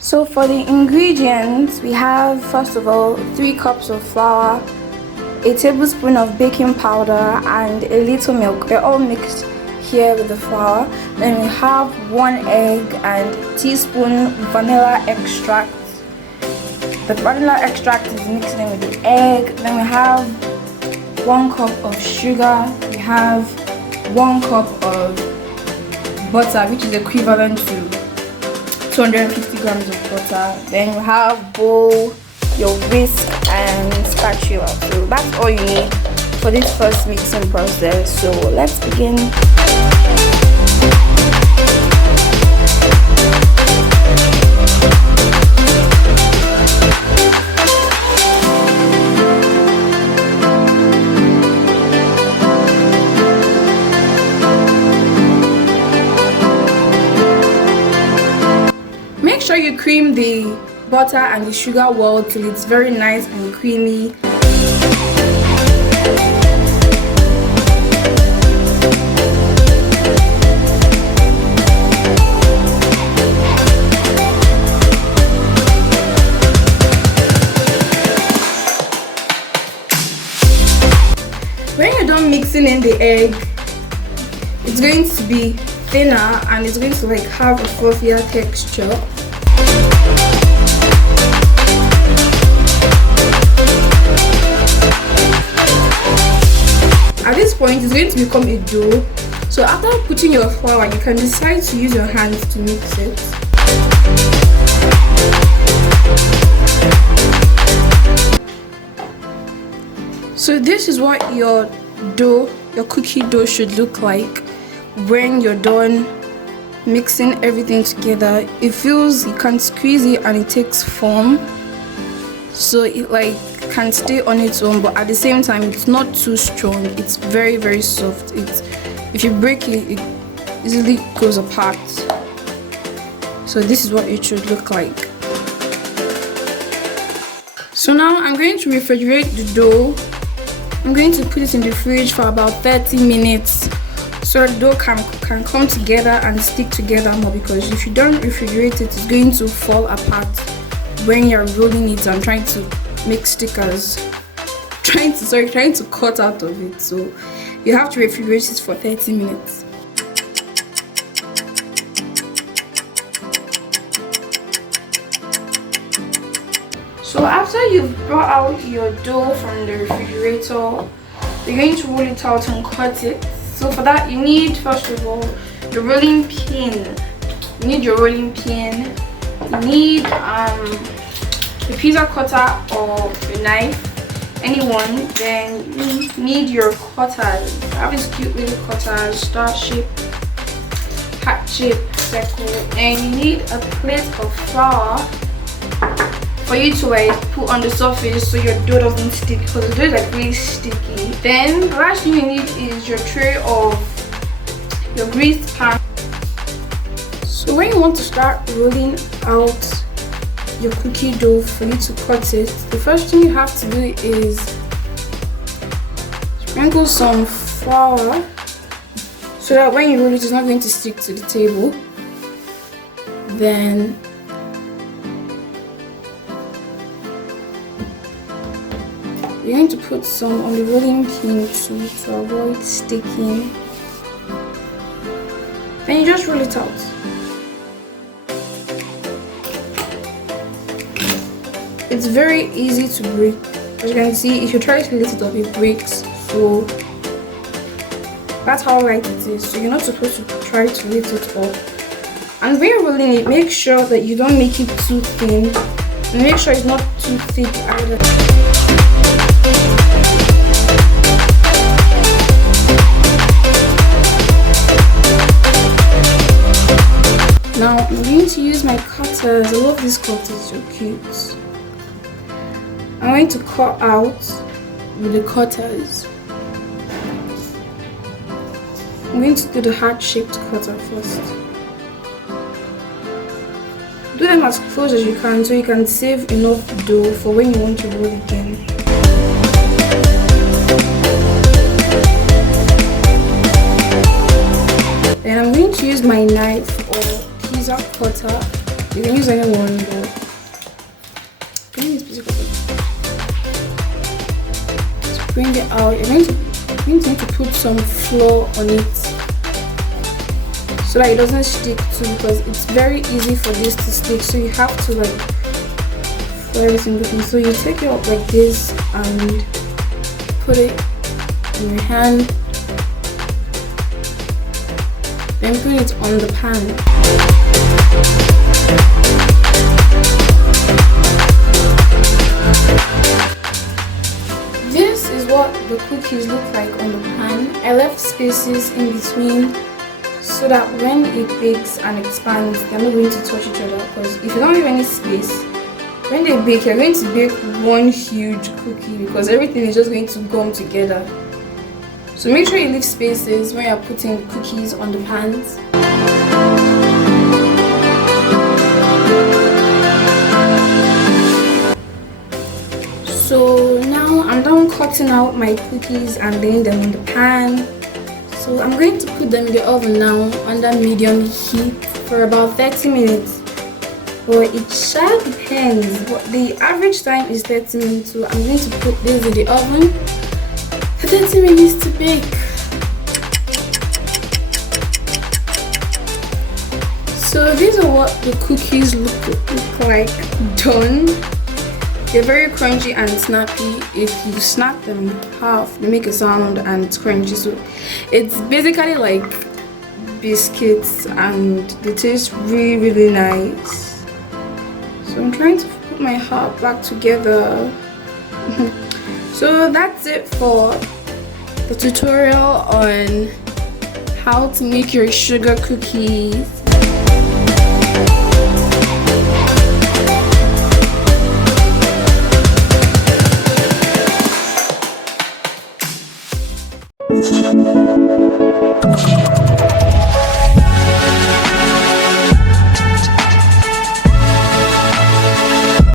So for the ingredients, we have first of all 3 cups of flour, a tablespoon of baking powder, and a little milk. They're all mixed here with the flour. Then we have 1 egg and teaspoon vanilla extract. The vanilla extract is mixed in with the egg. Then we have 1 cup of sugar. We have 1 cup of butter, which is equivalent to 250 grams of butter. Then you have bowl, your whisk, and spatula. So that's all you need for this first mixing process. So let's begin. Make sure you cream the butter and the sugar well till it's very nice and creamy. When you're done mixing in the egg, it's going to be thinner and it's going to like have a fluffier texture. At this point, it's going to become a dough. So after putting your flour, you can decide to use your hands to mix it. So this is what your dough, your cookie dough should look like when you're done mixing everything together. It feels, you can squeeze it and it takes form. So it like can stay on its own, but at the same time it's not too strong. It's very, very soft. It's, if you break it, it easily goes apart. So this is what it should look like. So now I'm going to refrigerate the dough. I'm going to put it in the fridge for about 30 minutes so the dough can come together and stick together more, because if you don't refrigerate it, it's going to fall apart when you're rolling it and trying to make stickers, trying to cut out of it. So you have to refrigerate it for 30 minutes. So after you've brought out your dough from the refrigerator, you're going to roll it out and cut it. So for that, you need first of all the rolling pin. You need your rolling pin. You need a pizza cutter or a knife, anyone. Then you need your cutters. I have these cute little cutters, star shape, heart shape, circle. And you need a plate of flour for you to like put on the surface so your dough doesn't stick, because the dough is like really sticky. Then the last thing you need is your tray of your greased pan. So when you want to start rolling out your cookie dough for you to cut it, the first thing you have to do is sprinkle some flour so that when you roll it, it's not going to stick to the table. Then you're going to put some on the rolling pin too to avoid sticking. Then you just roll it out. It's very easy to break. As you can see, if you try to lift it up, it breaks. So that's how light it is. So you're not supposed to try to lift it up. And when you're rolling it, make sure that you don't make it too thin. And make sure it's not too thick either. Now I'm going to use my cutters. I love these cutters, so cute. I'm going to cut out with the cutters. I'm going to do the heart-shaped cutter first. Do them as close as you can so you can save enough dough for when you want to roll again. Then I'm going to use my knife or pizza cutter. You can use anyone, but I'm going to use physical. To bring it out, you're going to need to put some flour on it so that it doesn't stick too, because it's very easy for this to stick. So you have to like for every single thing. So you take it up like this and put it in your hand, then put it on the pan. This is what the cookies look like on the pan. I left spaces in between so that when it bakes and expands, they're not going to touch each other, because if you don't leave any space, when they bake, you're going to bake one huge cookie because everything is just going to gum together. So make sure you leave spaces when you're putting cookies on the pans. So now I'm done cutting out my cookies and laying them in the pan. So I'm going to put them in the oven now under medium heat for about 30 minutes. But it sure depends, but the average time is 30 minutes. So I'm going to put this in the oven for 30 minutes to bake. So these are what the cookies look like done. They're very crunchy and snappy. If you snap them in half, they make a sound and it's crunchy. So it's basically like biscuits and they taste really nice. So I'm trying to put my heart back together. So that's it for the tutorial on how to make your sugar cookies.